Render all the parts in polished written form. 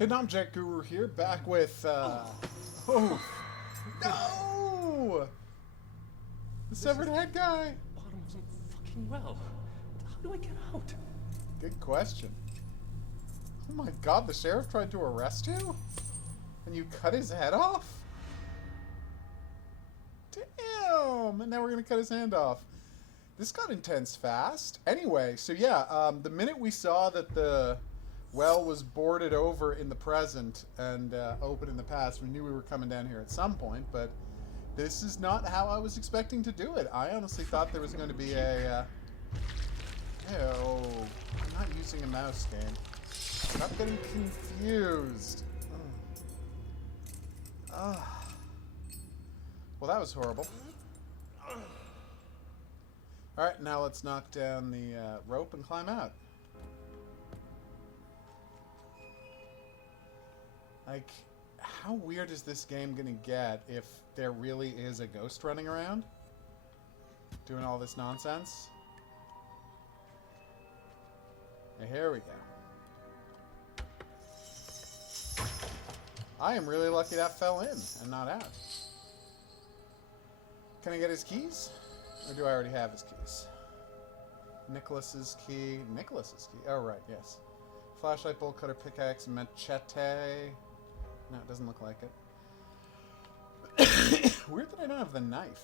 Hidden Object Guru here, back with, oh, no! The severed head guy! Bottom wasn't fucking well. How do I get out? Good question. Oh my god, the sheriff tried to arrest you? And you cut his head off? Damn! And now we're gonna cut his hand off. This got intense fast. Anyway, so yeah, the minute we saw that the well was boarded over in the present and open in the past, we knew we were coming down here at some point, but this is not how I was expecting to do it. I honestly thought there was going to be a... Ew, I'm not using a mouse game. Stop getting confused. Ugh. Well, that was horrible. Alright, now let's knock down the rope and climb out. Like, how weird is this game gonna get if there really is a ghost running around? Doing all this nonsense? And here we go. I am really lucky that fell in and not out. Can I get his keys? Or do I already have his keys? Nicholas's key. Nicholas's key. Oh, right, yes. Flashlight, bolt cutter, pickaxe, machete. No, it doesn't look like it. Weird that I don't have the knife.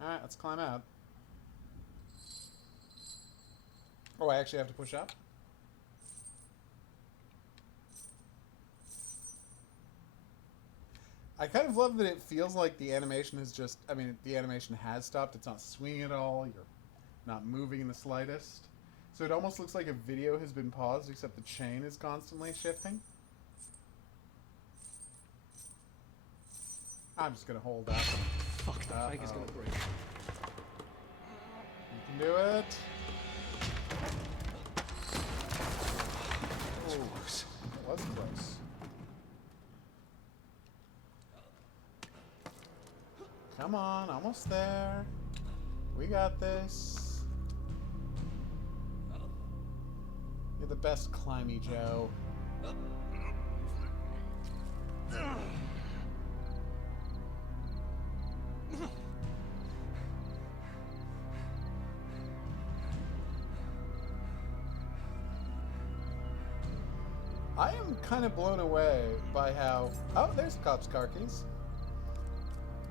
Alright, let's climb out. Oh, I actually have to push up? I kind of love that it feels like the animation has just... I mean, the animation has stopped. It's not swinging at all. You're not moving in the slightest. So it almost looks like a video has been paused, except the chain is constantly shifting. I'm just going to hold up. Fuck, the bike is gonna break. You can do it. That was close. It was close. Come on, almost there. We got this. You're the best, Climby Joe. I am kind of blown away by how... Oh, there's the cop's car keys.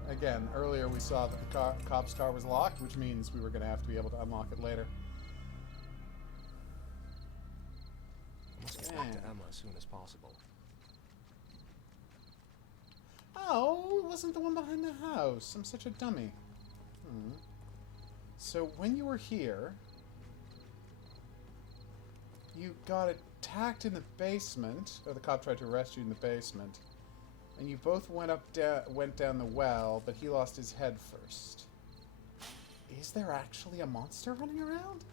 Again, earlier we saw that the cop's car was locked, which means we were going to have to be able to unlock it later. Let's get back to Emma as soon as possible. Oh, it wasn't the one behind the house. I'm such a dummy. So when you were here, you got attacked in the basement, or the cop tried to arrest you in the basement, and you both went down the well, but he lost his head first. Is there actually a monster running around?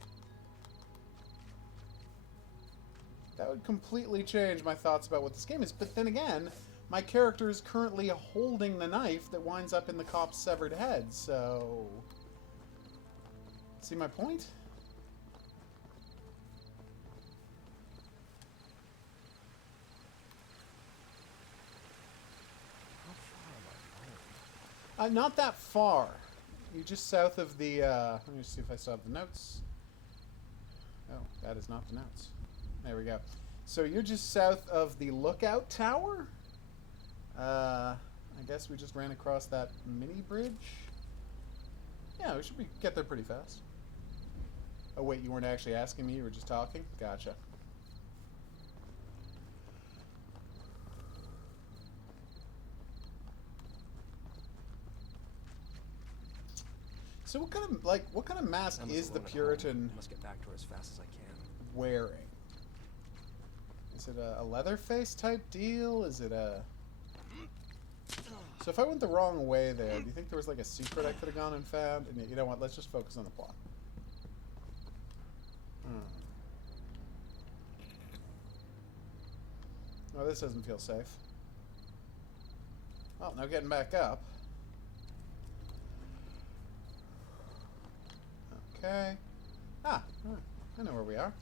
That would completely change my thoughts about what this game is. But then again, my character is currently holding the knife that winds up in the cop's severed head, so... See my point? How far am I going? Not that far. You're just south of the, let me see if I still have the notes. Oh, that is not the notes. There we go. So you're just south of the lookout tower? I guess we just ran across that mini bridge. Yeah, we should get there pretty fast. Oh wait, you weren't actually asking me, you were just talking? Gotcha. So what kind of mask Emma's is the alone at Puritan home. I must get back to her as fast as I can. wearing? Is it a leather face type deal? Is it a... So if I went the wrong way there, do you think there was like a secret I could have gone and found? And you know what, let's just focus on the plot. Oh, this doesn't feel safe. Well, now getting back up. Okay. I know where we are.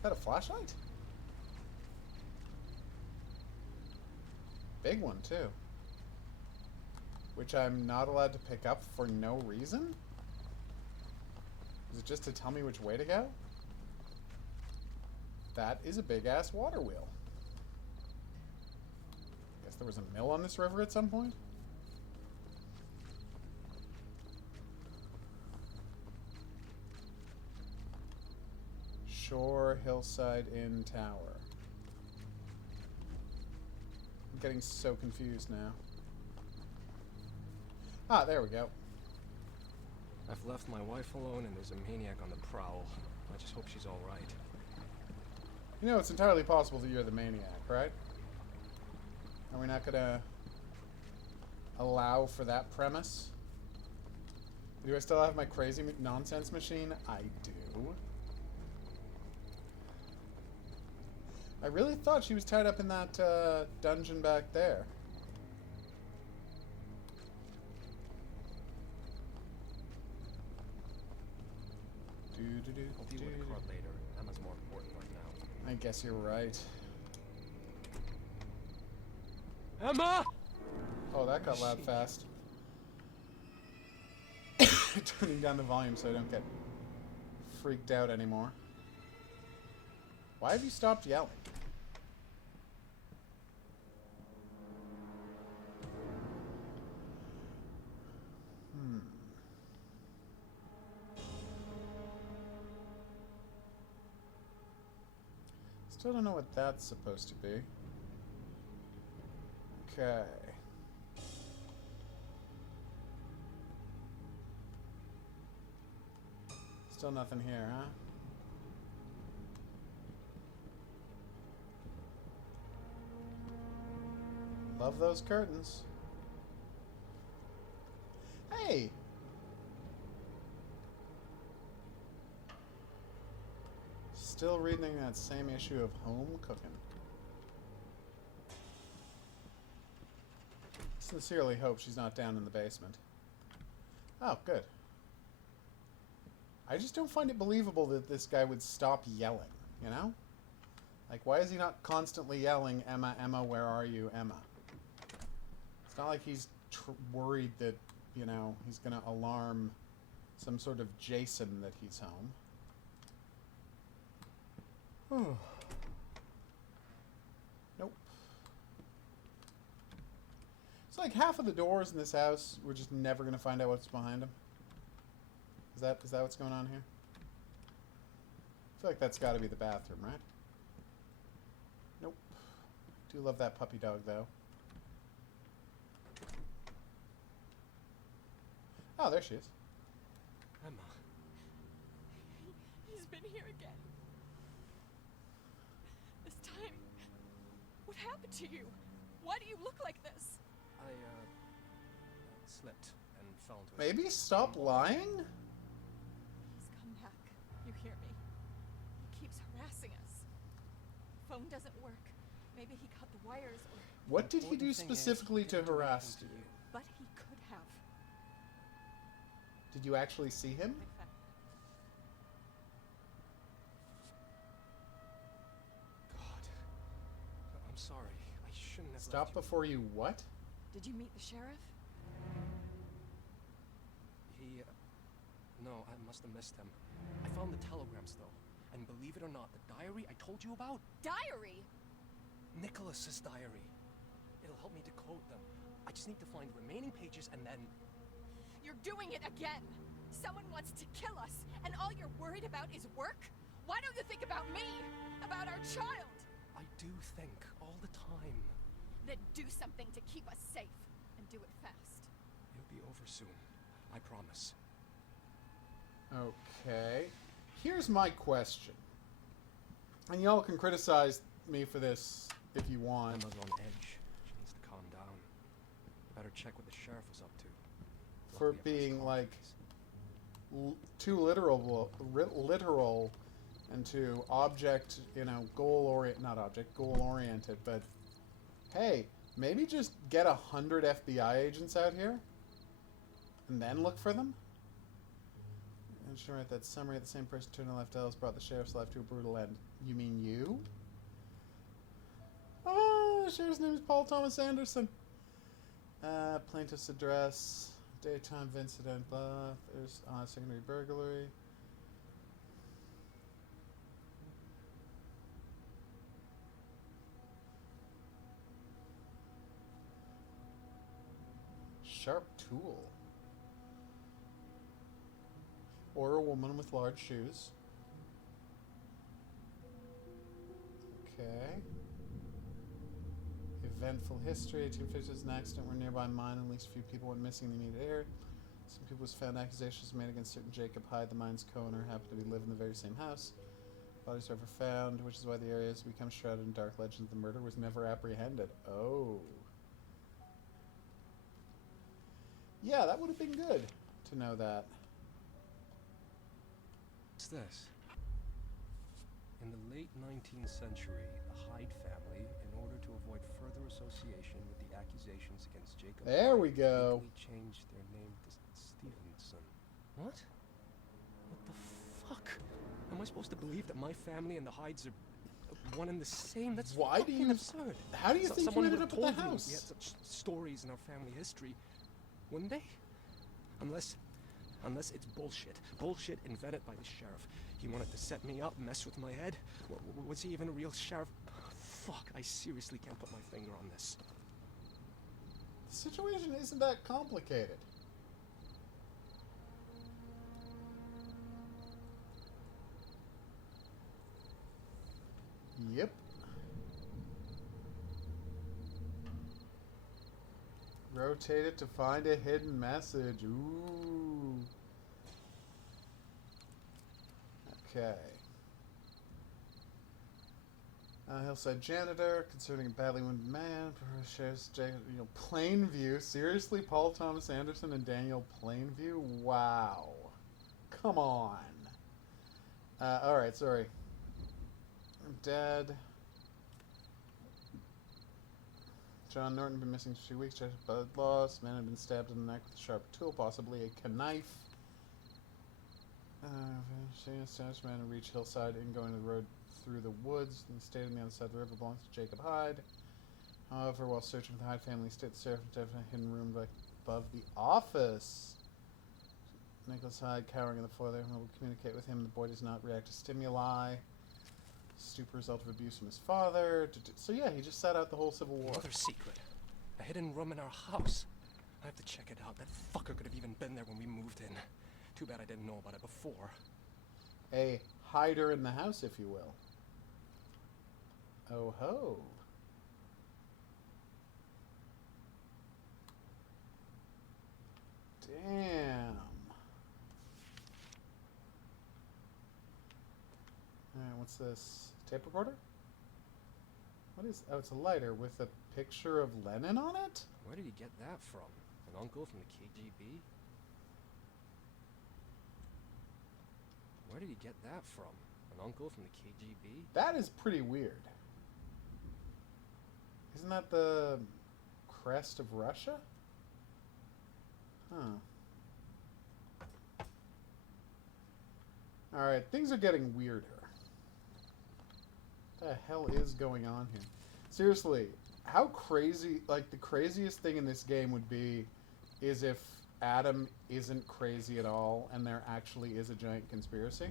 Is that a flashlight? Big one, too. Which I'm not allowed to pick up for no reason? Is it just to tell me which way to go? That is a big-ass water wheel. Guess there was a mill on this river at some point? Shore, hillside, inn, tower. I'm getting so confused now. Ah, there we go. I've left my wife alone and there's a maniac on the prowl. I just hope she's alright. You know, it's entirely possible that you're the maniac, right? Are we not gonna allow for that premise? Do I still have my crazy nonsense machine? I do. I really thought she was tied up in that dungeon back there. I'll deal with the card later. Emma's more important right now. I guess you're right. Emma! Oh, that got loud fast. Turning down the volume so I don't get freaked out anymore. Why have you stopped yelling? Still don't know what that's supposed to be. Okay. Still nothing here, huh? Love those curtains. Hey! Still reading that same issue of Home Cooking. Sincerely hope she's not down in the basement. Oh, good. I just don't find it believable that this guy would stop yelling, you know? Like, why is he not constantly yelling, Emma, Emma, where are you, Emma? It's not like he's worried that, you know, he's gonna alarm some sort of Jason that he's home. Nope. It's like half of the doors in this house, we're just never going to find out what's behind them. Is that what's going on here? I feel like that's got to be the bathroom, right? Nope. Do love that puppy dog, though. Oh, there she is. Emma. He's been here again. This time, what happened to you? Why do you look like this? I, slipped and fell into a... Maybe stop lying? He's come back. You hear me? He keeps harassing us. Phone doesn't work. Maybe he cut the wires or... What did he do Important thing is, specifically he to didn't do harass anything you? to But he could have. Did you actually see him? I found... God. I'm sorry. I shouldn't have Stop left you. before you what? Did you meet the sheriff? He, no, I must have missed him. I found the telegrams, though. And believe it or not, the diary I told you about? Diary? Nicholas's diary. It'll help me decode them. I just need to find the remaining pages and then... You're doing it again! Someone wants to kill us, and all you're worried about is work? Why don't you think about me? About our child? I do think all the time. Then do something to keep us safe, and do it fast. It'll be over soon. I promise. Okay. Here's my question. And y'all can criticize me for this if you want. Emma's on edge. She needs to calm down. Better check what the sheriff was up to. For Lucky I pressed being, call, like, please. too literal and too object, you know, goal-oriented, but hey, maybe just get 100 FBI agents out here and then look for them? I'm sure at that summary, the same person turned left Ellis brought the sheriff's life to a brutal end. You mean you? Oh, the sheriff's name is Paul Thomas Anderson. Plaintiff's address, daytime incident, blah. There's secondary burglary. Sharp tool. Or a woman with large shoes. Okay. Eventful history. 1850s was an accident where a nearby mine and at least a few people went missing in the immediate area. Some people was found accusations made against certain Jacob Hyde, the mine's co-owner, happened to be live in the very same house. Bodies were never found, which is why the area has become shrouded in dark legend. The murder was never apprehended. Oh. Yeah, that would have been good to know that. What's this? In the late 19th century, the Hyde family, in order to avoid further association with the accusations against Jacob There we Hyde, go. legally changed their name to Stevenson. What? What the fuck? Am I supposed to believe that my family and the Hydes are one and the same? That's Why do fucking you- absurd. How do you think you Someone ended would up have at the told me house? we had such stories in our family history, wouldn't they? Unless it's bullshit. Bullshit invented by the sheriff. He wanted to set me up, mess with my head. Was he even a real sheriff? Fuck, I seriously can't put my finger on this. The situation isn't that complicated. Yep. Rotate it to find a hidden message. Ooh. Okay. Hillside janitor concerning a badly wounded man. Shares, Plainview. Seriously, Paul Thomas Anderson and Daniel Plainview. Wow. Come on. All right. Sorry. I'm dead. John Norton been missing for 2 weeks. Just blood loss. Man had been stabbed in the neck with a sharp tool, possibly a knife. Man to reach Hillside and going the road through the woods and stayed on the other side of the river belongs to Jacob Hyde. However, while searching for the Hyde family, stayed the sheriff in a hidden room above the office. Nicholas Hyde cowering in the floor there. Will communicate with him. The boy does not react to stimuli. Stupor result of abuse from his father. So yeah, he just sat out the whole Civil War. Another secret. A hidden room in our house. I have to check it out. That fucker could have even been there when we moved in. Too bad I didn't know about it before. A hider in the house, if you will. Oh ho. Damn. Alright, what's this? Tape recorder? What is... Oh, it's a lighter with a picture of Lenin on it? Where did he get that from? An uncle from the KGB? Where did he get that from? An uncle from the KGB? That is pretty weird. Isn't that the crest of Russia? Huh. Alright, things are getting weirder. What the hell is going on here? Seriously, how crazy, like the craziest thing in this game would be is if Adam isn't crazy at all and there actually is a giant conspiracy.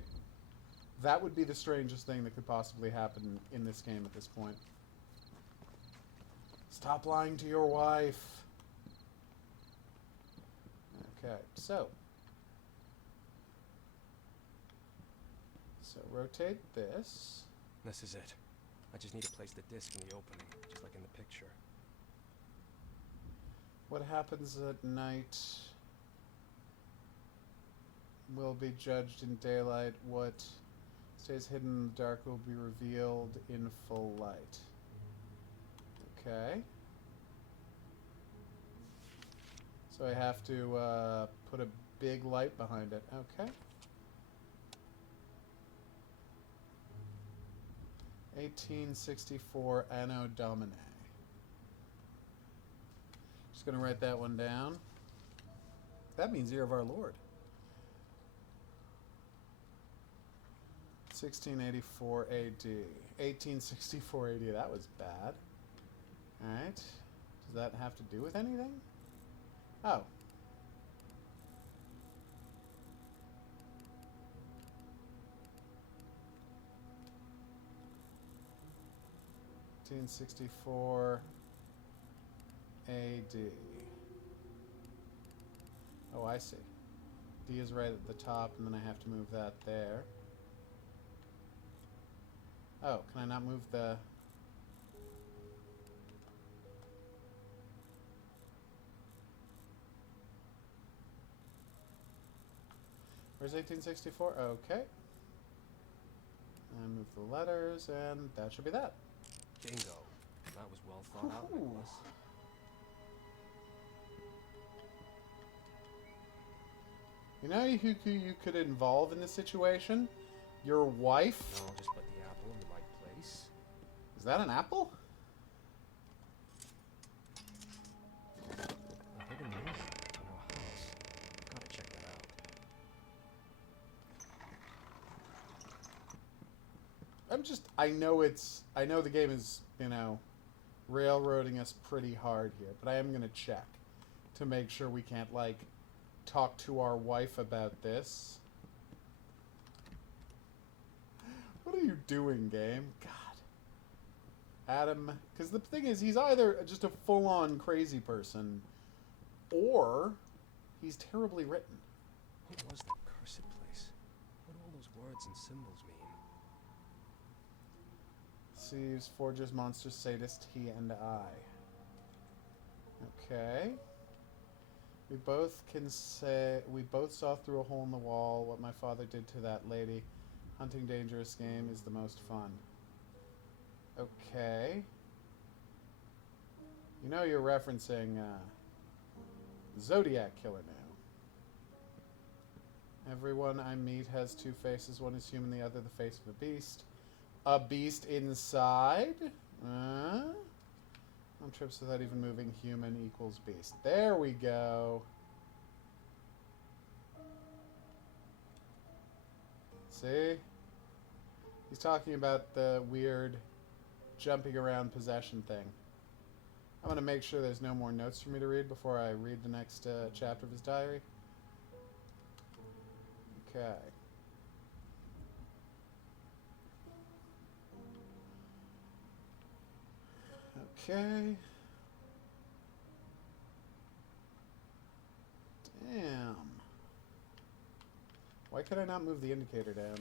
That would be the strangest thing that could possibly happen in this game at this point. Stop lying to your wife. Okay, so rotate this. This is it. I just need to place the disc in the opening, just like in the picture. What happens at night will be judged in daylight. What stays hidden in the dark will be revealed in full light. Okay. So I have to put a big light behind it. Okay. 1864 Anno Domini. Just gonna write that one down. That means Year of Our Lord. 1684 AD. 1864 AD. That was bad. Alright. Does that have to do with anything? Oh. (1864 AD). Oh, I see. D is right at the top, and then I have to move that there. Oh, can I not move the... Where's 1864? Okay. And move the letters, and that should be that. Bingo. That was well thought out, Nicholas. You know who you could involve in this situation? Your wife? No, I'll just put the apple in the right place. Is that an apple? A hidden room in our house. Gotta check that out. I know the game is, railroading us pretty hard here, but I am going to check to make sure we can't, talk to our wife about this. What are you doing, game? God. Adam, because the thing is, he's either just a full-on crazy person, or he's terribly written. What was that cursed place? What do all those words and symbols mean? Thieves, forgers, monsters, sadist, he and I. Okay. We both saw through a hole in the wall what my father did to that lady. Hunting dangerous game is the most fun. Okay. You know you're referencing Zodiac Killer now. Everyone I meet has two faces. One is human, the other the face of a beast. A beast inside? On trips without even moving, human equals beast. There we go. See? He's talking about the weird jumping around possession thing. I'm going to make sure there's no more notes for me to read before I read the next chapter of his diary. Okay. Okay. Damn. Why could I not move the indicator down?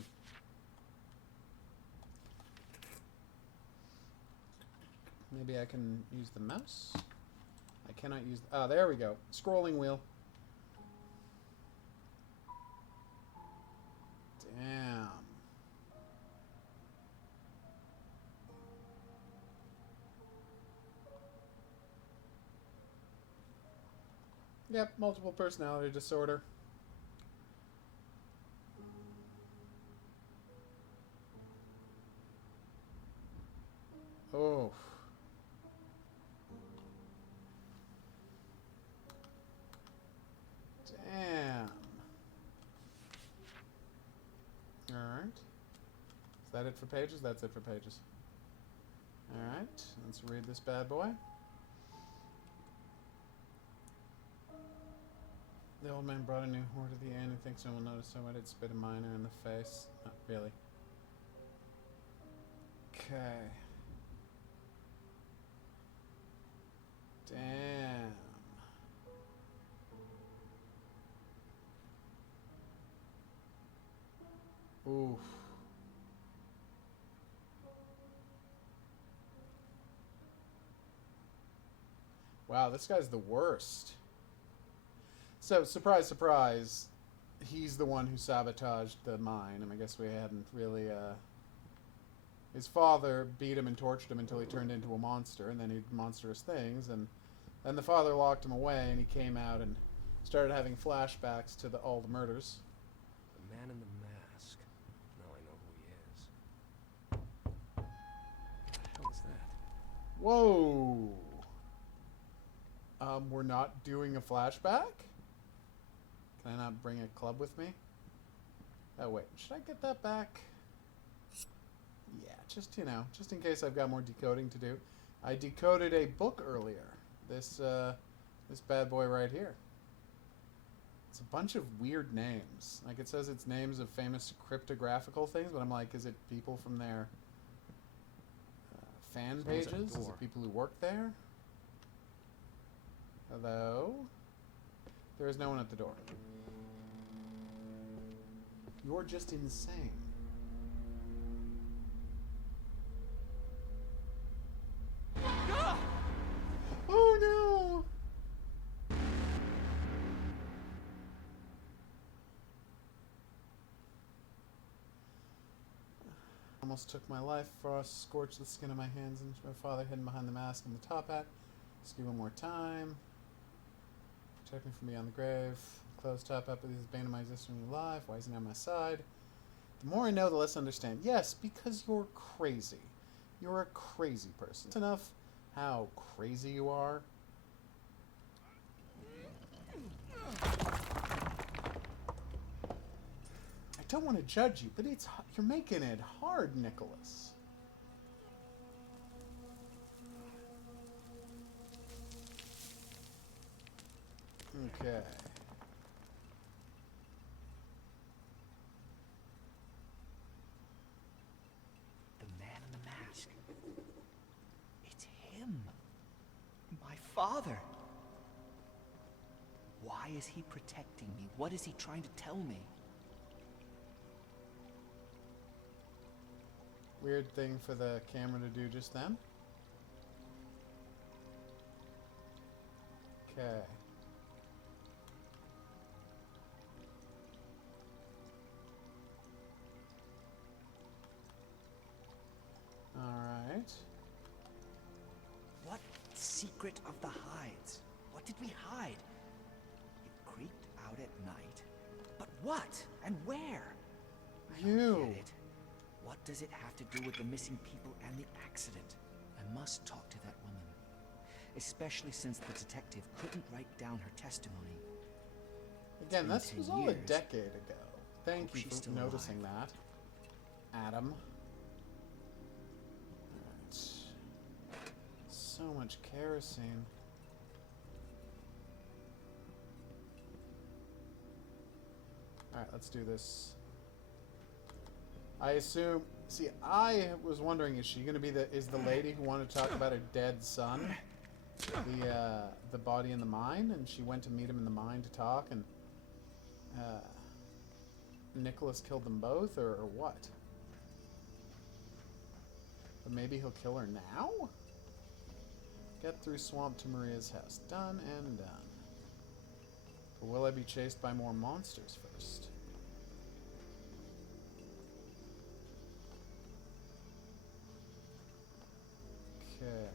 Maybe I can use the mouse? I cannot use... Ah, there we go. Scrolling wheel. Damn. Yep, multiple personality disorder. Oh. Damn. Alright. Is that it for pages? That's it for pages. Alright, let's read this bad boy. The old man brought a new whore to the inn and thinks no one will notice so I did spit a miner in the face. Not really. Okay. Damn. Oof. Wow, this guy's the worst. So, surprise, surprise, he's the one who sabotaged the mine. I guess we hadn't really, his father beat him and tortured him until he turned into a monster, and then he did monstrous things, and then the father locked him away, and he came out and started having flashbacks to all the murders. The man in the mask. Now I know who he is. What the hell is that? Whoa! We're not doing a flashback? Can I not bring a club with me? Oh, wait. Should I get that back? Yeah, just, you know, just in case I've got more decoding to do. I decoded a book earlier. This bad boy right here. It's a bunch of weird names. Like, it says it's names of famous cryptographical things, but I'm like, is it people from their fan Someone's at the pages? Is door. it people who work there? Hello? There is no one at the door. You're just insane. Oh no! Almost took my life. Frost scorched the skin of my hands and my father hidden behind the mask and the top hat. Just give one more time. Protect me from beyond the grave. Close top hat, but he's the bane of my existence alive. Why isn't he on my side? The more I know, the less I understand. Yes, because you're crazy. You're a crazy person. It's enough how crazy you are. I don't want to judge you, but you're making it hard, Nicholas. Okay. The man in the mask. It's him. My father. Why is he protecting me? What is he trying to tell me? Weird thing for the camera to do just then. Okay. Alright. What secret of the hides? What did we hide? It creeped out at night. But what? And where? I don't get it. What does it have to do with the missing people and the accident? I must talk to that woman. Especially since the detective couldn't write down her testimony. Again, been this 10 was all a years. decade ago. Thank Hope you she's for still noticing alive. that, Adam. Alright. So much kerosene. Alright, let's do this. I assume... See, I was wondering, is she going to be is the lady who wanted to talk about her dead son? The body in the mine? And she went to meet him in the mine to talk, and Nicholas killed them both, or what? But maybe he'll kill her now? Get through swamp to Maria's house. Done and done. But will I be chased by more monsters first? Okay.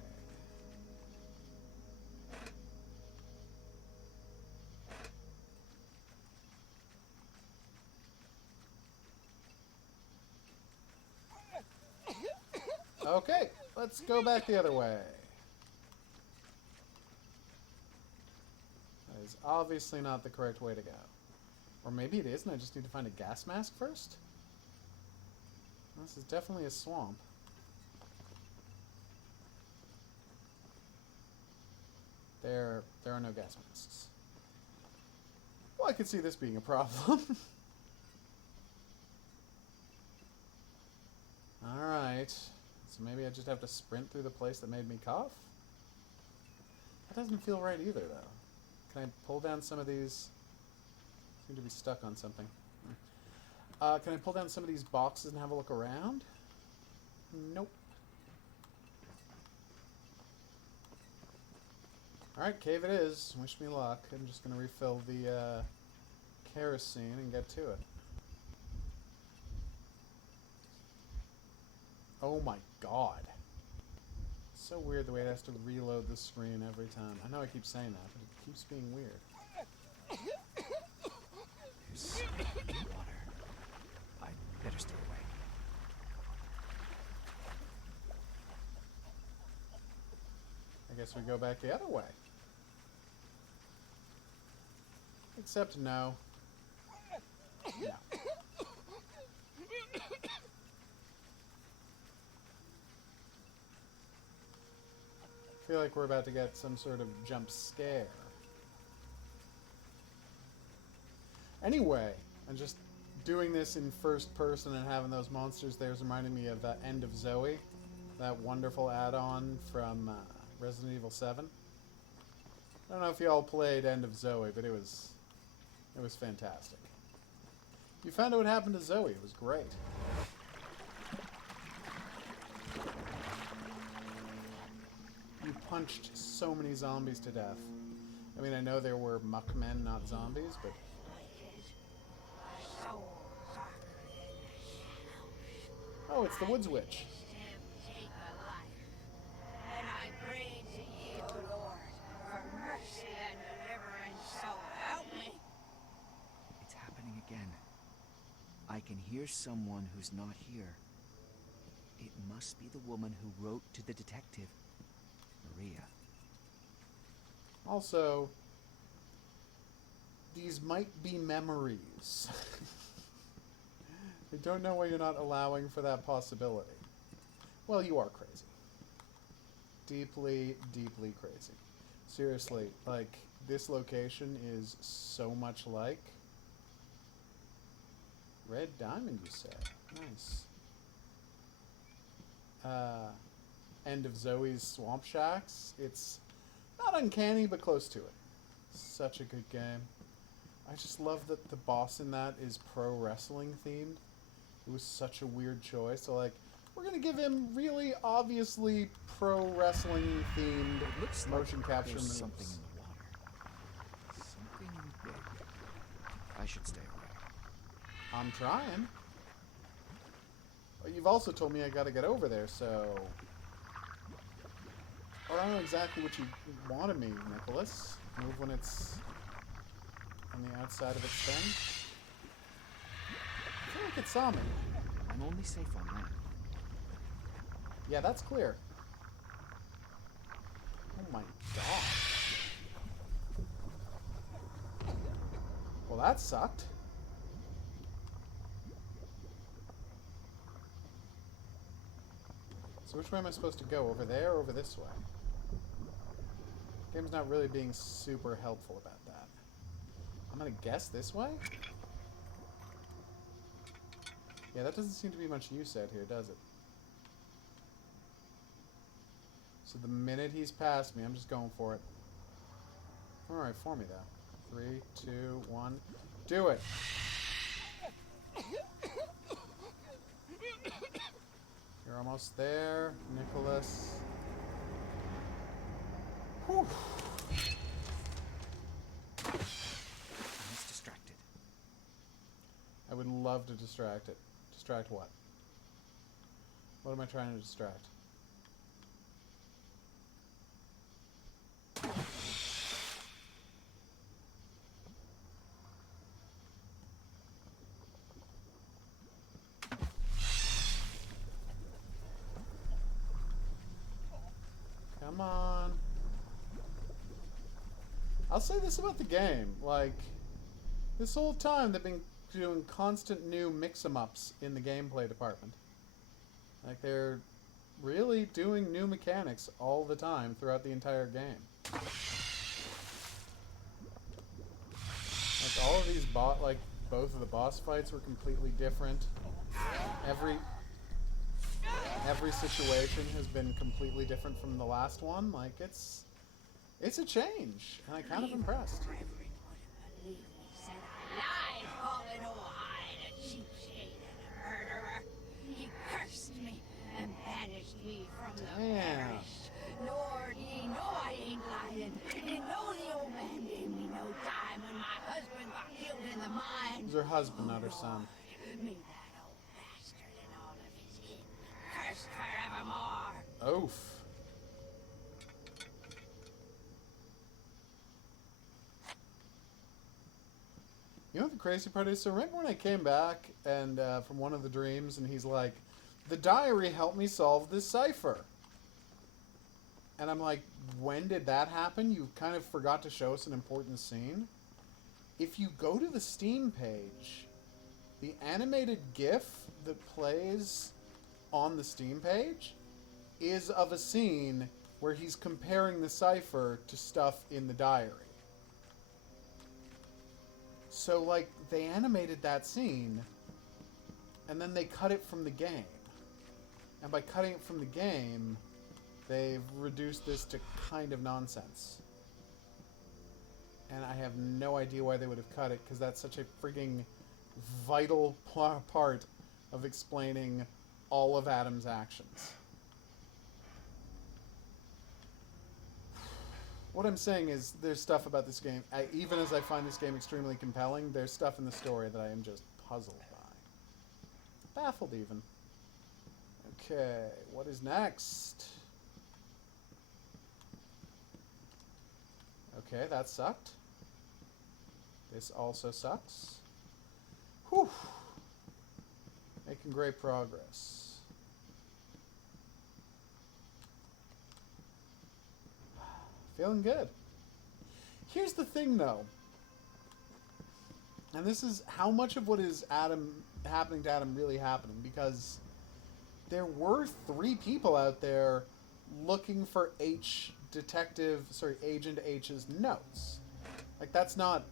Okay, let's go back the other way. That is obviously not the correct way to go. Or maybe it is, and I just need to find a gas mask first? This is definitely a swamp. There are no gas masks. Well, I could see this being a problem. Alright. So maybe I just have to sprint through the place that made me cough? That doesn't feel right either, though. Can I pull down some of these? Seem to be stuck on something. Can I pull down some of these boxes and have a look around? Nope. Alright, cave it is. Wish me luck. I'm just going to refill the kerosene and get to it. Oh my god. So weird the way it has to reload the screen every time. I know I keep saying that, but it keeps being weird. There's water. I better stay away. I guess we go back the other way. Except no. No. I feel like we're about to get some sort of jump scare. Anyway, I'm just doing this in first person and having those monsters there is reminding me of End of Zoe, that wonderful add-on from Resident Evil 7. I don't know if you all played End of Zoe, but it was fantastic. You found out what happened to Zoe. It was great. You punched so many zombies to death. I mean, I know there were muckmen, not zombies, but... Oh, it's the Woods Witch. And I pray to ye, O Lord, for mercy and deliverance, so help me. It's happening again. I can hear someone who's not here. It must be the woman who wrote to the detective, Maria. Also, these might be memories. I don't know why you're not allowing for that possibility. Well, you are crazy. Deeply, deeply crazy. Seriously, like, this location is so much like... Red Diamond, you say? Nice. End of Zoe's Swamp Shacks. It's not uncanny, but close to it. Such a good game. I just love that the boss in that is pro wrestling themed. It was such a weird choice. So, like, we're gonna give him really obviously pro wrestling themed motion capture There's moves. something in the water. Something big. I should stay away. I'm trying. But you've also told me I gotta get over there, so... I don't know exactly what you wanted me, Nicholas. Move when it's on the outside of its thing. I feel like it saw me. I'm only safe on land. Yeah, that's clear. Oh my god. Well, that sucked. So which way am I supposed to go? Over there or over this way? Game's not really being super helpful about that. I'm gonna guess this way? Yeah, that doesn't seem to be much use out here, does it? So the minute he's past me, I'm just going for it. Alright, for me, though. 3, 2, 1. Do it! You're almost there, Nicholas. Whew. He's distracted. I would love to distract it. Distract what? What am I trying to distract? Come on. I'll say this about the game. Like, this whole time they've been doing constant new mix-em-ups in the gameplay department. Like, they're really doing new mechanics all the time throughout the entire game. Like, all of these both of the boss fights were completely different. Every situation has been completely different from the last one. Like, it's a change, and I'm kind of impressed. Reverend wouldn't believe me, said I lied, calling Ojai a cheapskate and a murderer. He cursed me and banished me from the Damn. parish. Lord, ye know I ain't lying. You know the old man gave me no time when my husband got killed in the It mine. was her husband, not her son. May that old bastard and all of his kin cursed forevermore. Oof. You know what the crazy part is? So remember when I came back and from one of the dreams, and he's like, "The diary helped me solve this cipher." And I'm like, when did that happen? You kind of forgot to show us an important scene. If you go to the Steam page, the animated GIF that plays on the Steam page is of a scene where he's comparing the cipher to stuff in the diary. So, like, they animated that scene, and then they cut it from the game. And by cutting it from the game, they've reduced this to kind of nonsense. And I have no idea why they would have cut it, because that's such a frigging vital part of explaining all of Adam's actions. What I'm saying is, there's stuff about this game, even as I find this game extremely compelling, there's stuff in the story that I am just puzzled by. Baffled, even. Okay, what is next? Okay, that sucked. This also sucks. Whew. Making great progress. Feeling good. Here's the thing, though. And this is how much of what is happening to Adam really happening, because there were 3 people out there looking for Agent H's notes. Like, that's not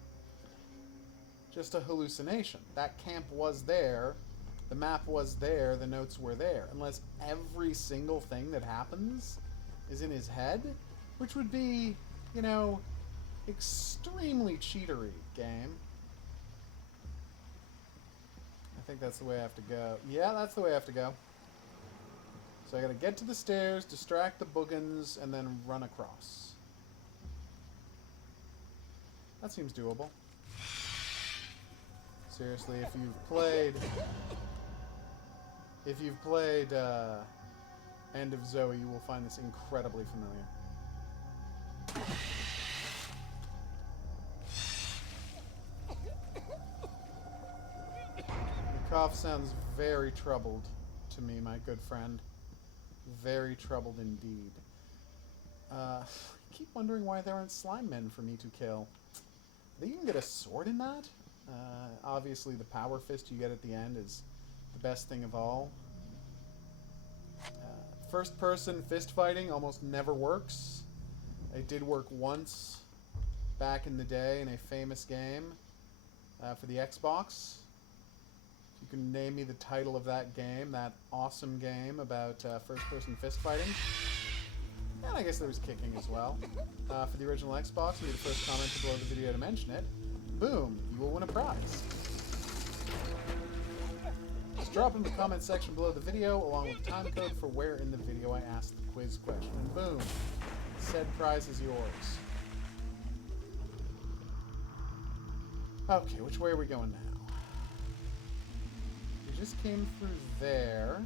just a hallucination. That camp was there, the map was there, the notes were there. Unless every single thing that happens is in his head, which would be, you know, extremely cheatery, game. I think that's the way I have to go. Yeah, that's the way I have to go. So I gotta get to the stairs, distract the boogans, and then run across. That seems doable. Seriously, if you've played End of Zoe, you will find this incredibly familiar. Your cough sounds very troubled to me, my good friend. Very troubled indeed. I keep wondering why there aren't slime men for me to kill. I think you can get a sword in that. Obviously, the power fist you get at the end is the best thing of all. First-person fist fighting almost never works. It did work once back in the day in a famous game for the Xbox. If you can name me the title of that game, that awesome game about first-person fist fighting. And I guess there was kicking as well. For the original Xbox, be the first comment below the video to mention it. Boom, you will win a prize. Just drop in the comment section below the video along with the time code for where in the video I asked the quiz question. And boom, said prize is yours. Okay, which way are we going now? We just came through there.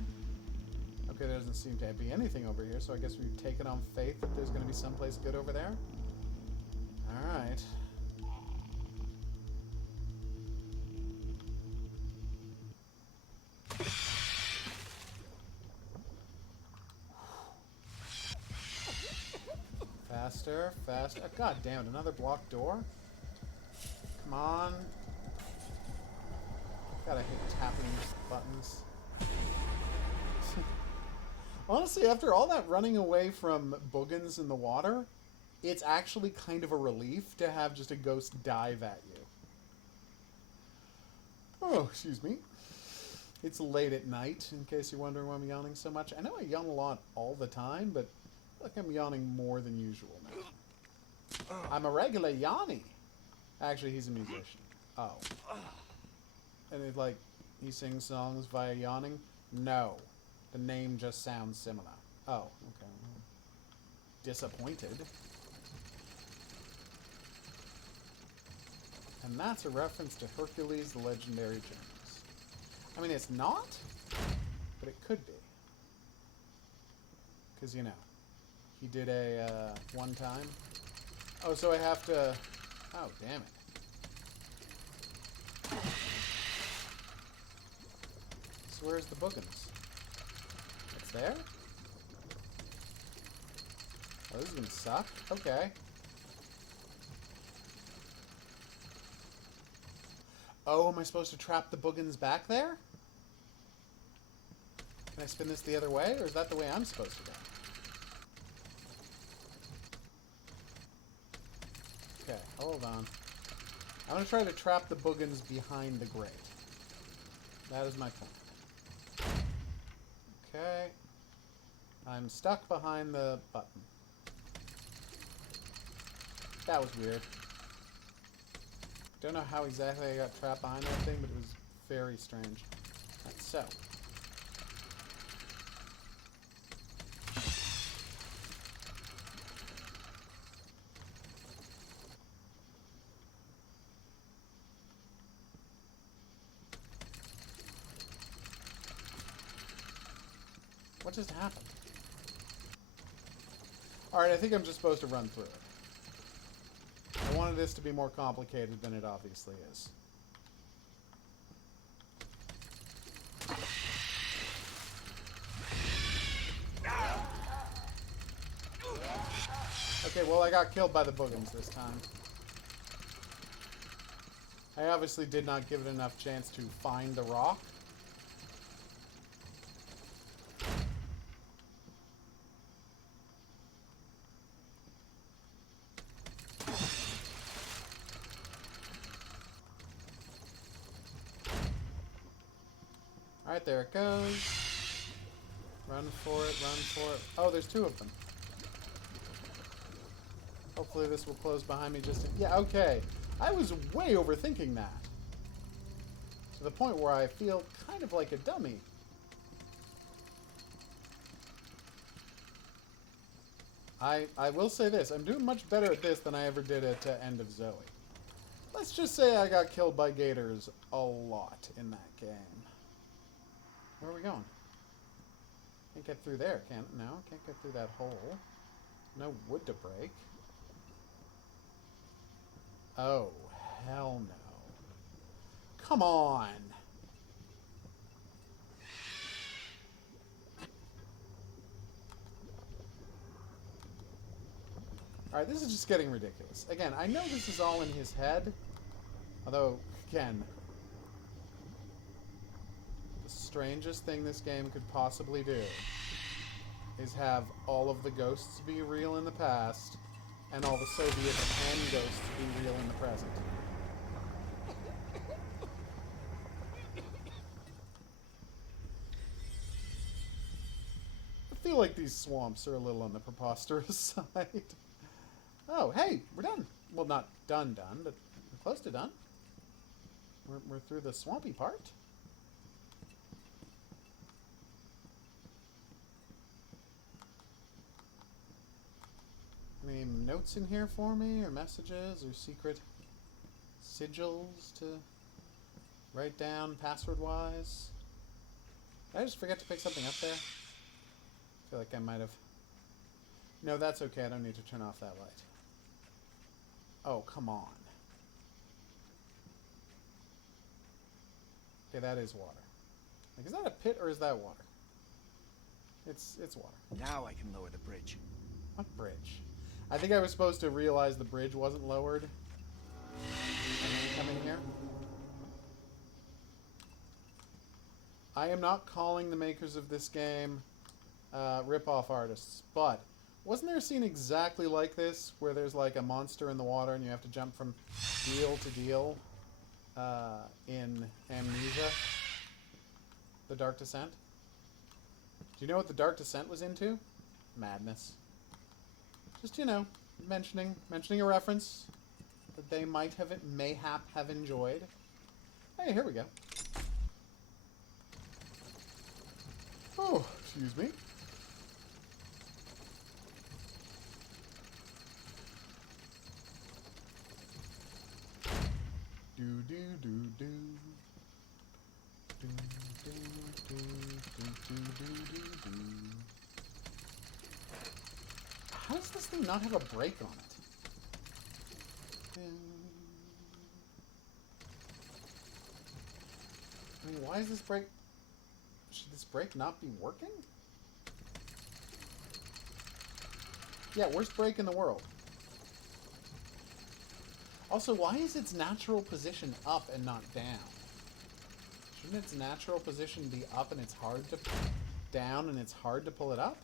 Okay, there doesn't seem to be anything over here, so I guess we've taken on faith that there's going to be someplace good over there. Alright. Faster, faster. Oh, God damn it, another blocked door? Come on. Gotta hit tapping buttons. Honestly, after all that running away from boogans in the water, it's actually kind of a relief to have just a ghost dive at you. Oh, excuse me. It's late at night, in case you're wondering why I'm yawning so much. I know I yawn a lot all the time, but I feel like I'm yawning more than usual now. I'm a regular yawny. Actually, he's a musician. Oh. And it's like, he sings songs via yawning? No. The name just sounds similar. Oh, okay. Disappointed. And that's a reference to Hercules, the Legendary Journeys. I mean, it's not, but it could be. Because, you know, he did a, one time. Oh, so I have to... Oh, damn it. So where's the bookings? It's there? Oh, this is gonna suck. Okay. Oh, am I supposed to trap the boogans back there? Can I spin this the other way, or is that the way I'm supposed to go? Okay, hold on. I'm going to try to trap the boogans behind the grate. That is my plan. Okay. I'm stuck behind the button. That was weird. Don't know how exactly I got trapped behind that thing, but it was very strange. Right, so. What just happened? Alright, I think I'm just supposed to run through it. I wanted this to be more complicated than it obviously is. Okay, well I got killed by the boogans this time. I obviously did not give it enough chance to find the rock. Alright, there it goes. Run for it, run for it. Oh, there's two of them. Hopefully this will close behind me just... Yeah, okay. I was way overthinking that. To the point where I feel kind of like a dummy. I will say this. I'm doing much better at this than I ever did at End of Zoe. Let's just say I got killed by gators a lot in that game. Where are we going? Can't get through there, can't... No, can't get through that hole. No wood to break. Oh, hell no. Come on! Alright, this is just getting ridiculous. Again, I know this is all in his head. Although, again... the strangest thing this game could possibly do is have all of the ghosts be real in the past and all the Soviet and ghosts be real in the present. I feel like these swamps are a little on the preposterous side. Oh, hey, we're done. Well, not done, but we're close to done. We're through the swampy part. Any notes in here for me, or messages, or secret sigils to write down password-wise? Did I just forget to pick something up there? I feel like I might have... No, that's okay. I don't need to turn off that light. Oh, come on. Okay, that is water. Like, is that a pit or is that water? It's water. Now I can lower the bridge. What bridge? I think I was supposed to realize the bridge wasn't lowered. Coming here. I am not calling the makers of this game rip-off artists, but wasn't there a scene exactly like this where there's like a monster in the water and you have to jump from deal to deal in Amnesia? The Dark Descent? Do you know what the Dark Descent was into? Madness. Just, you know, mentioning a reference that they mayhap have enjoyed. Hey, here we go. Oh, excuse me. Do do do do. Do do do do do do do. How does this thing not have a brake on it? I mean, why is this brake... Should this brake not be working? Yeah, worst brake in the world. Also, why is its natural position up and not down? Shouldn't its natural position be up and it's hard to... down and it's hard to pull it up?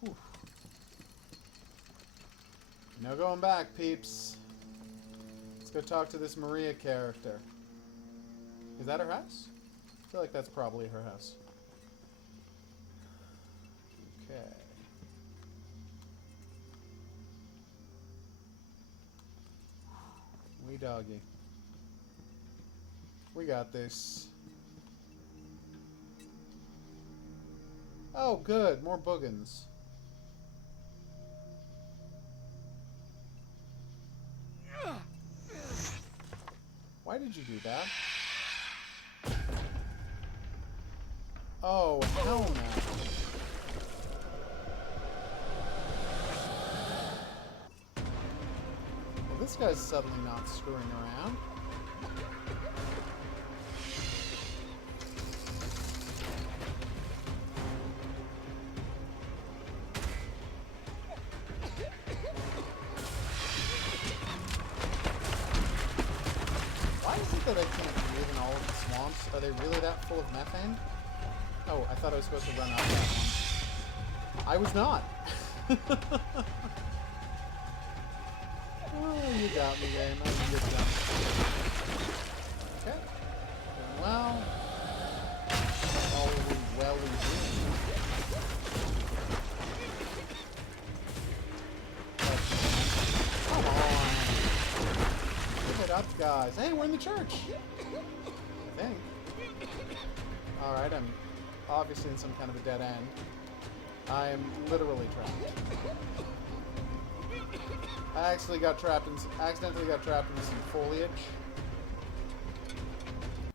Whew. No going back, peeps. Let's go talk to this Maria character. Is that her house? I feel like that's probably her house. Okay. Wee doggy. We got this. Oh, good. More boogans. Why did you do that? Oh, hell no. Well, this guy's suddenly not screwing around. That I can't breathe in all of the swamps. Are they really that full of methane? Oh, I thought I was supposed to run out that one. I was not. Oh, you got me, game. That was a good jump. Okay. Doing well. All will be well indeed. Come on. Give it up, guys. Hey, we're in the church. I think. Alright, I'm obviously in some kind of a dead end. I am literally trapped. I accidentally got trapped in some foliage.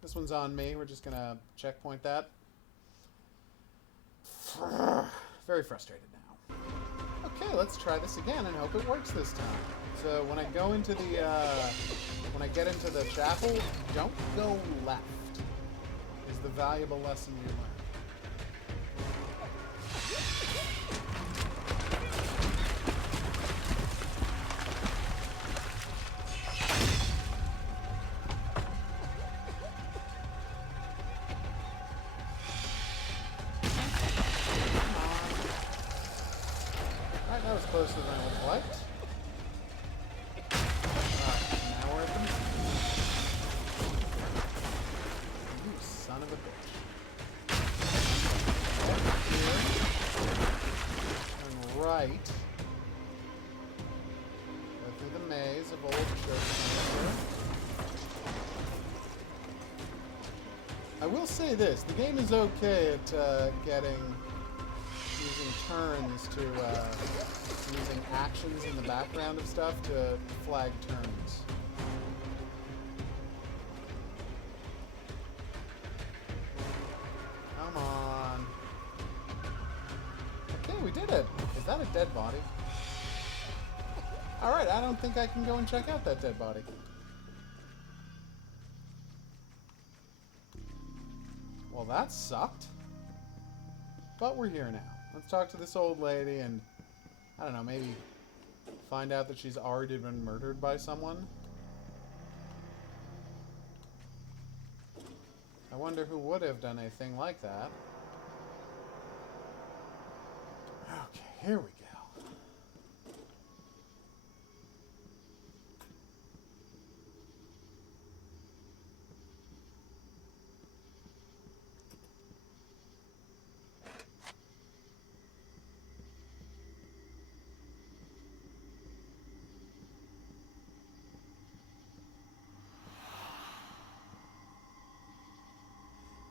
This one's on me. We're just gonna checkpoint that. Very frustrated now. Okay, let's try this again and hope it works this time. So when I go into the, when I get into the chapel, don't go left, is the valuable lesson you learn. Alright, that was closer than I would have liked. Right. Go through the maze of old church. I will say this, the game is okay at using turns to, using actions in the background of stuff to flag turns. Come on. Okay, we did it. Is that a dead body? Alright, I don't think I can go and check out that dead body. Well, that sucked. But we're here now. Let's talk to this old lady and, I don't know, maybe find out that she's already been murdered by someone. I wonder who would have done a thing like that. Okay, here we go.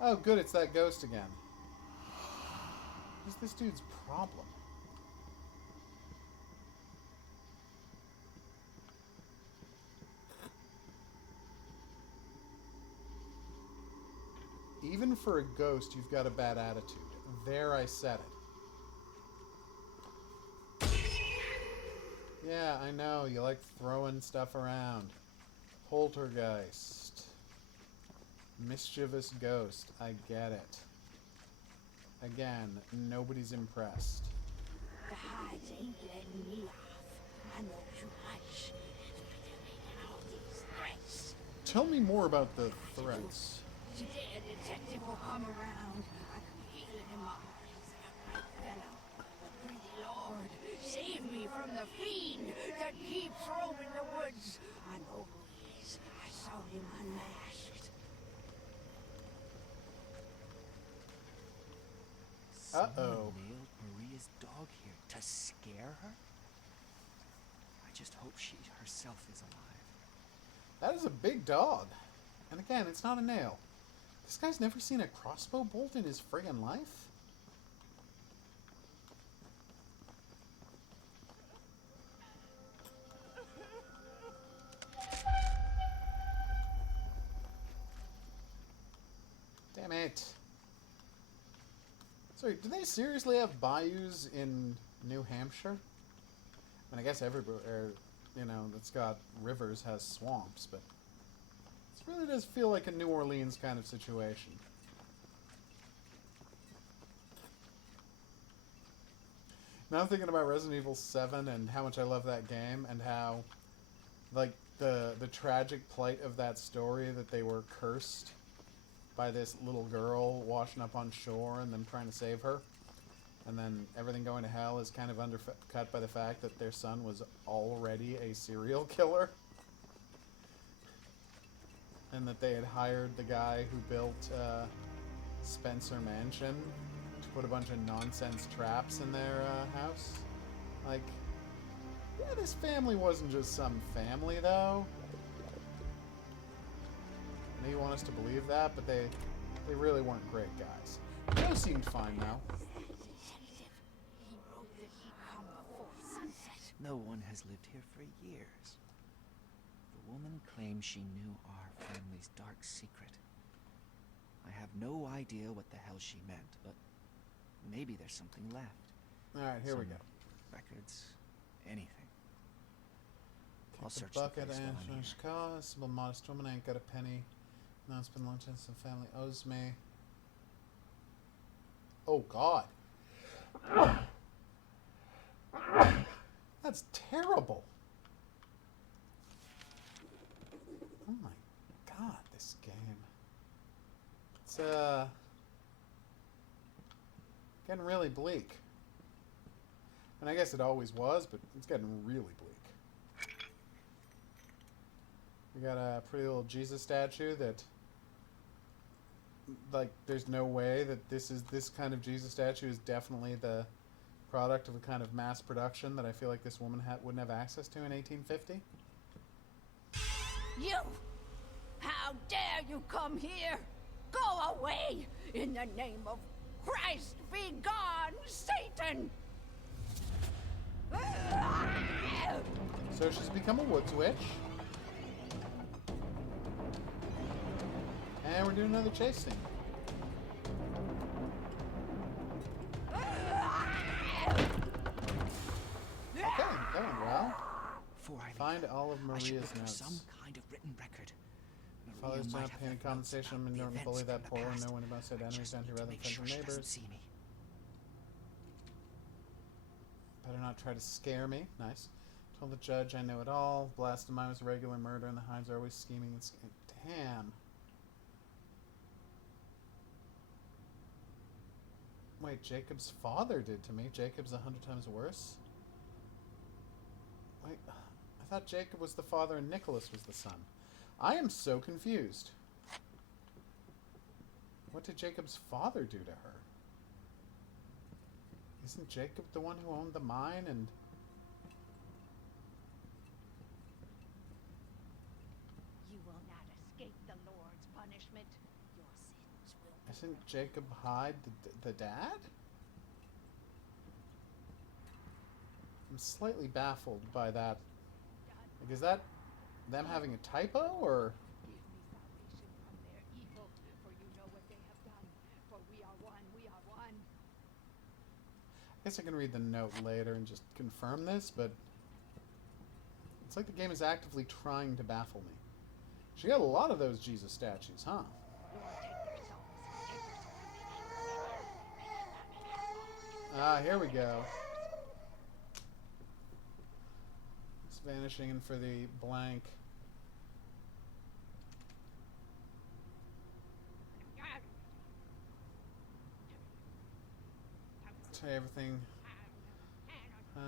Oh, good, it's that ghost again. What's this dude's problem? Even for a ghost, you've got a bad attitude. There, I said it. Yeah, I know, you like throwing stuff around. Poltergeist. Mischievous ghost. I get it. Again, nobody's impressed. The hides ain't letting me off. I know too much. Making all these threats. Tell me more about the threats. Today a detective will come around. I can feel it in my heart. He's a right fellow. But pretty Lord, save me from the fiend that him unmasked. Uh-oh. Someone nailed Maria's dog here to scare her? I just hope she herself is alive. That is a big dog. And again, it's not a nail. This guy's never seen a crossbow bolt in his friggin' life? Damn it. Sorry, do they seriously have bayous in New Hampshire? I mean, I guess everywhere, you know, that's got rivers has swamps, but this really does feel like a New Orleans kind of situation. Now I'm thinking about Resident Evil 7 and how much I love that game and how, like, the tragic plight of that story that they were cursed by this little girl washing up on shore and them trying to save her. And then everything going to hell is kind of undercut by the fact that their son was already a serial killer. And that they had hired the guy who built Spencer Mansion to put a bunch of nonsense traps in their house. Like, yeah, this family wasn't just some family, though. I know you want us to believe that, but they really weren't great guys. Joe seemed fine, though. He wrote that he'd come before sunset. No one has lived here for years. The woman claims she knew our family's dark secret. I have no idea what the hell she meant, but maybe there's something left. Alright, here we Some go. Records, anything. I'll Take search the the bucket place while and I'm here. finish car. Simple modest woman ain't got a penny. Now it's been a long time since the family owes me. Oh God. That's terrible. Oh my God, this game. It's getting really bleak. And I guess it always was, but it's getting really bleak. We got a pretty little Jesus statue that, like, there's no way that this kind of Jesus statue is definitely the product of a kind of mass production that I feel like this woman wouldn't have access to in 1850. You! How dare you come here? Go away! In the name of Christ, be gone, Satan! So she's become a woods witch. And we're doing another chase scene. Okay, going well. Before I leave, Find all of I should Maria's look for notes. some kind of written record. Maria Father's might not have paying left notes compensation about and the don't events bully from that the poor and past. no one about said I enemies just down need here to rather than make friends sure and she doesn't neighbors. see me. Better not try to scare me. Nice. Told the judge I know it all. Blasted mine was a regular murder and the Hides are always scheming and damn. Wait, Jacob's father did to me. Jacob's 100 times worse? Wait, I thought Jacob was the father and Nicholas was the son. I am so confused. What did Jacob's father do to her? Isn't Jacob the one who owned the mine and... You will not escape the Lord's punishment. Your sins will... Isn't Jacob Hyde the dad? I'm slightly baffled by that. Like, is that them having a typo, or... Give me salvation from their evil, for you know what they have done. For we are one, we are one. I guess I can read the note later and just confirm this, but... It's like the game is actively trying to baffle me. She got a lot of those Jesus statues, huh? Lord, take their souls, take their souls. Ah, here we go. It's vanishing in for the blank. Tell you everything.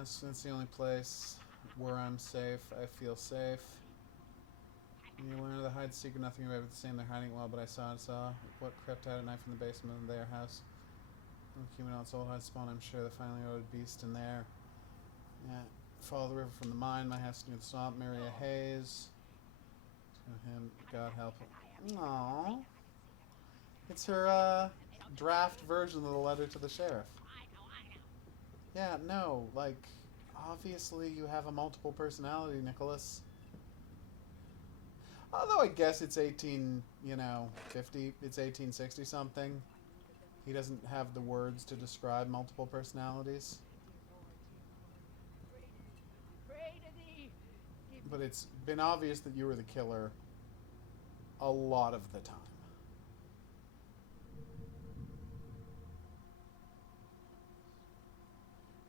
That's the only place where I'm safe. I feel safe. You learn the Hyde's secret, nothing about it the same. They're hiding well, but I saw what crept out at night from the basement of their house. No humanoids, old Hyde spawn, I'm sure the finally ordered beast in there. Yeah. Follow the river from the mine, my house near the swamp, Maria Hayes. To him, God help him. Aww. It's her, draft version of the letter to the sheriff. Yeah, no, like, obviously you have a multiple personality, Nicholas. Although I guess it's 50, it's 1860 something. He doesn't have the words to describe multiple personalities. But it's been obvious that you were the killer a lot of the time.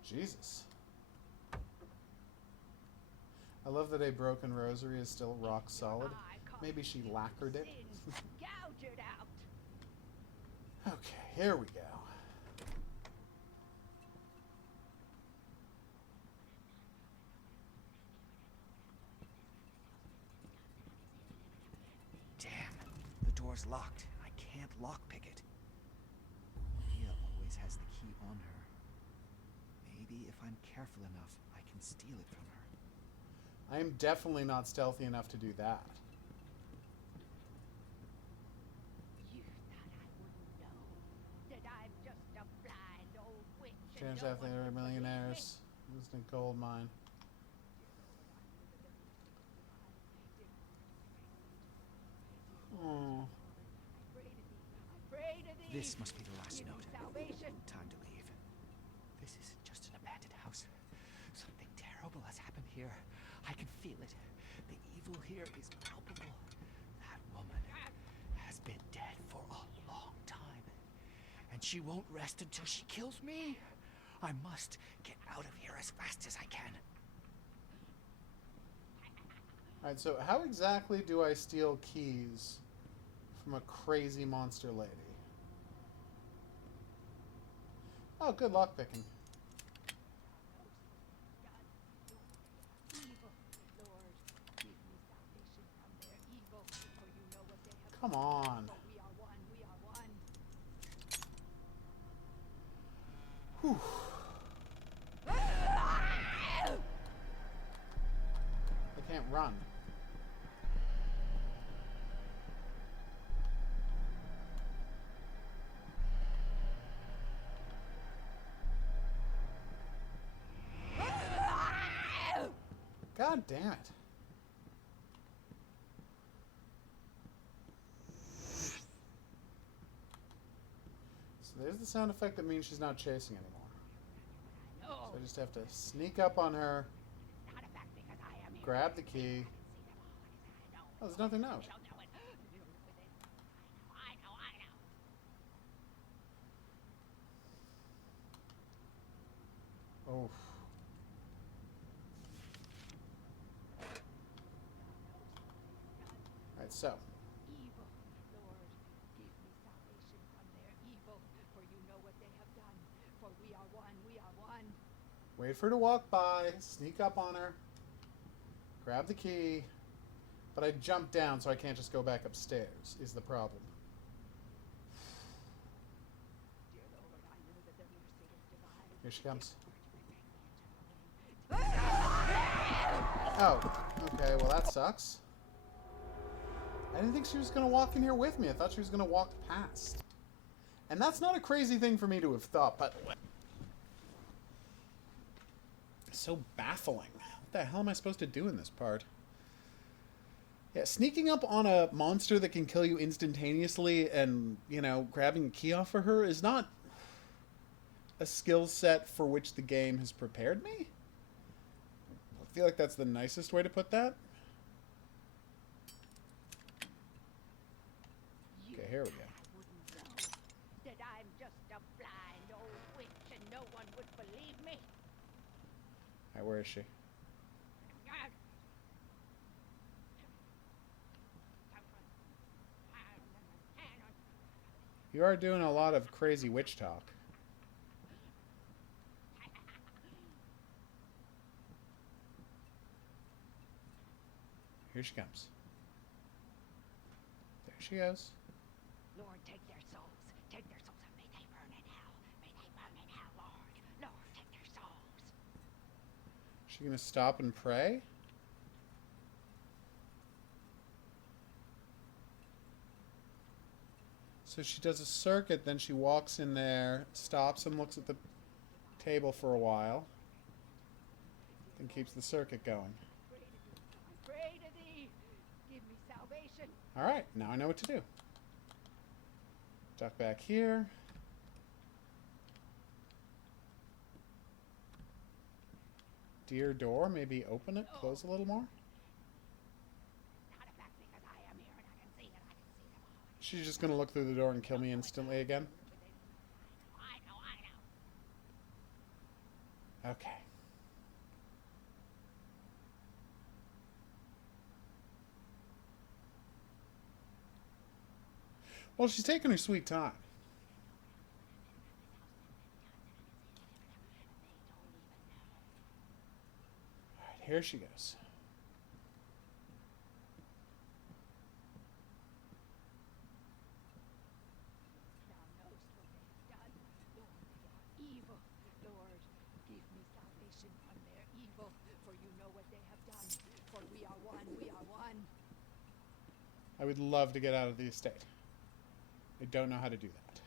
Jesus. I love that a broken rosary is still rock solid. Maybe she lacquered it. Okay, here we go. Damn, the door's locked. I can't lockpick it. Mia always has the key on her. Maybe if I'm careful enough, I can steal it from her. I am definitely not stealthy enough to do that. You thought I wouldn't know that I'm just a blind old witch. Change that thing, they're millionaires. This is a gold mine. Oh. This must be the last note. Time to leave. This isn't just an abandoned house. Something terrible has happened here. I can feel it. The evil here is palpable. That woman has been dead for a long time. And she won't rest until she kills me. I must get out of here as fast as I can. Alright, so how exactly do I steal keys from a crazy monster lady? Oh, good lockpicking. Come on. Whew. I can't run. God damn it. So there's the sound effect that means she's not chasing anymore. So I just have to sneak up on her, grab the key. Oh, there's nothing out. Oh. Alright, so. Evil, Lord, give me salvation from their evil, for you know what they have done. For we are one, we are one. Wait for her to walk by, sneak up on her, grab the key. But I jumped down, so I can't just go back upstairs, is the problem. Here she comes. Oh, okay, well that sucks. I didn't think she was going to walk in here with me. I thought she was going to walk past. And that's not a crazy thing for me to have thought, but... So baffling. What the hell am I supposed to do in this part? Yeah, sneaking up on a monster that can kill you instantaneously and, you know, grabbing a key off of her is not a skill set for which the game has prepared me. I feel like that's the nicest way to put that. Okay, here we go. I wouldn't know that I'm just a blind old witch and no one would believe me. Alright, where is she? You are doing a lot of crazy witch talk. Here she comes. she goes. Lord, take their souls. Take their souls and may they burn in hell. May they burn in hell, Lord. Lord, take their souls. She gonna stop and pray? So she does a circuit, then she walks in there, stops and looks at the table for a while, then keeps the circuit going. I pray to thee. Give me salvation. Alright, now I know what to do. Duck back here. Dear door, maybe open it, close a little more. Not affect me, because I am here and I can see it. I can see them all. She's just gonna look through the door and kill me instantly again. I know. Okay. Well, she's taking her sweet time. Alright, here she goes. Thou knowest what they have done. Lord, they are evil. Lord, give me salvation from their evil, for you know what they have done. For we are one, we are one. I would love to get out of the estate. I don't know how to do that.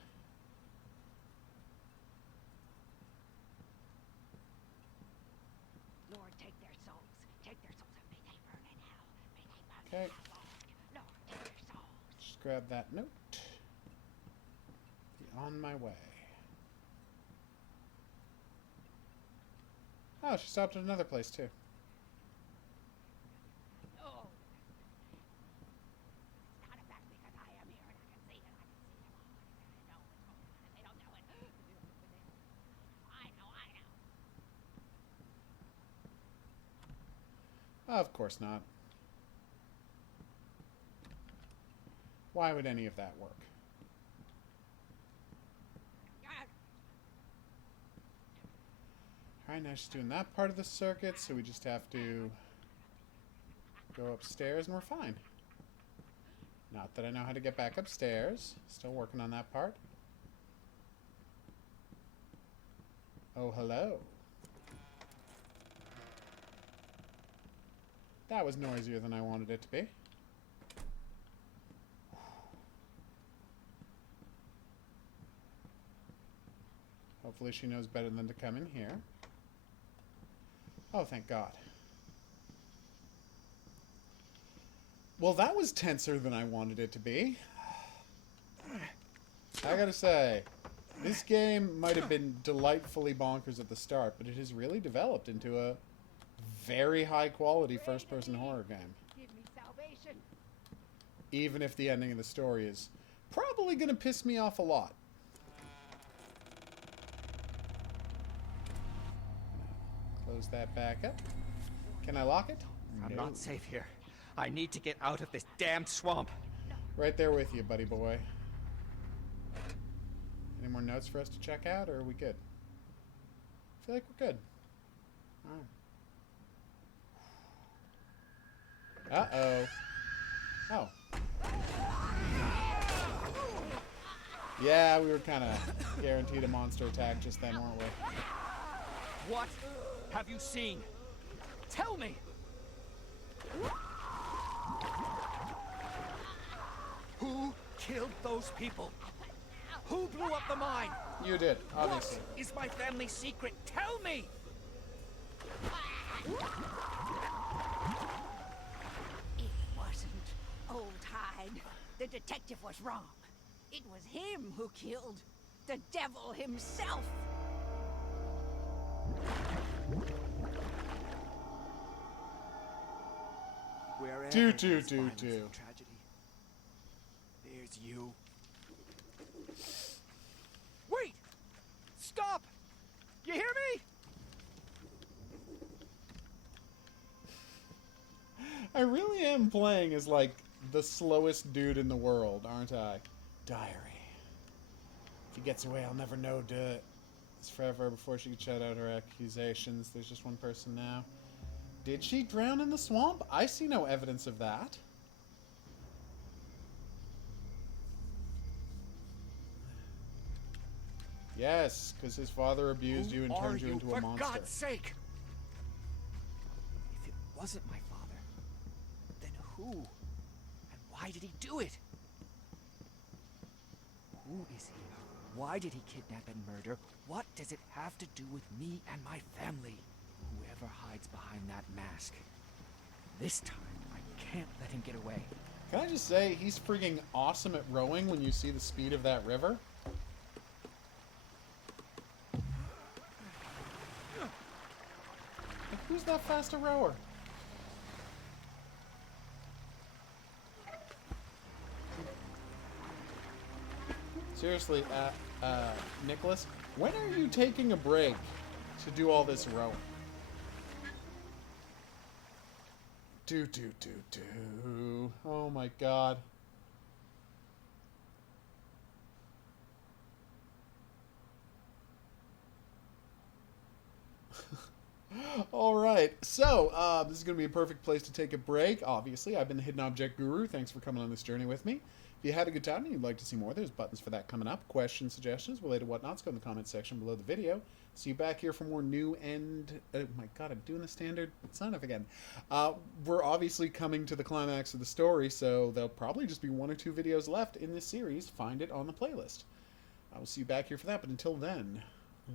Lord, take their souls. Take their souls and may they burn in hell. May they burn Okay. in hell, Lord. Lord, take their souls. Just grab that note. Be on my way. Oh, she stopped at another place too. No. Not affect me, because I am here and I can see it. I can see them all. I know what's going on and they don't know it. I know. Of course not. Why would any of that work? Alright, now she's doing that part of the circuit, so we just have to go upstairs and we're fine. Not that I know how to get back upstairs. Still working on that part. Oh, hello. That was noisier than I wanted it to be. Hopefully she knows better than to come in here. Oh, thank God. Well, that was tenser than I wanted it to be. I gotta say, this game might have been delightfully bonkers at the start, but it has really developed into a very high-quality first-person horror game. Give me salvation. Even if the ending of the story is probably gonna piss me off a lot. Close that back up. Can I lock it? I'm No. not safe here. I need to get out of this damned swamp. Right there with you, buddy boy. Any more notes for us to check out, or are we good? I feel like we're good. Alright. Uh-oh. Oh. Yeah, we were kind of guaranteed a monster attack just then, weren't we? What have you seen? Tell me! Who killed those people? Who blew up the mine? You did, obviously. What is my family secret? Tell me! It wasn't Old Hyde. The detective was wrong. It was him who killed the devil himself. Wherever Do, there's do, violence do. and tragedy, there's you. Wait! Stop! You hear me? I really am playing as, like, the slowest dude in the world, aren't I? Diary. If he gets away, I'll never know do it. It's forever before she can shut out her accusations. There's just one person now. Did she drown in the swamp? I see no evidence of that. Yes, because his father abused you and Who turned are you into a for monster. God's sake? If it wasn't my father, then who? And why did he do it? Who is he? Why did he kidnap and murder? What does it have to do with me and my family? Whoever hides behind that mask. This time, I can't let him get away. Can I just say, he's freaking awesome at rowing when you see the speed of that river. Like, who's that fast a rower? Seriously, Nicholas, when are you taking a break to do all this rowing? Do. Oh my god. Alright, so, this is going to be a perfect place to take a break. Obviously, I've been the Hidden Object Guru. Thanks for coming on this journey with me. If you had a good time and you'd like to see more, there's buttons for that coming up. Questions, suggestions, related whatnots, go in the comments section below the video. See you back here for more new and... oh my god, I'm doing the standard sign off again. We're obviously coming to the climax of the story, so there'll probably just be 1 or 2 videos left in this series. Find it on the playlist. I will see you back here for that, but until then,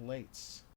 lates.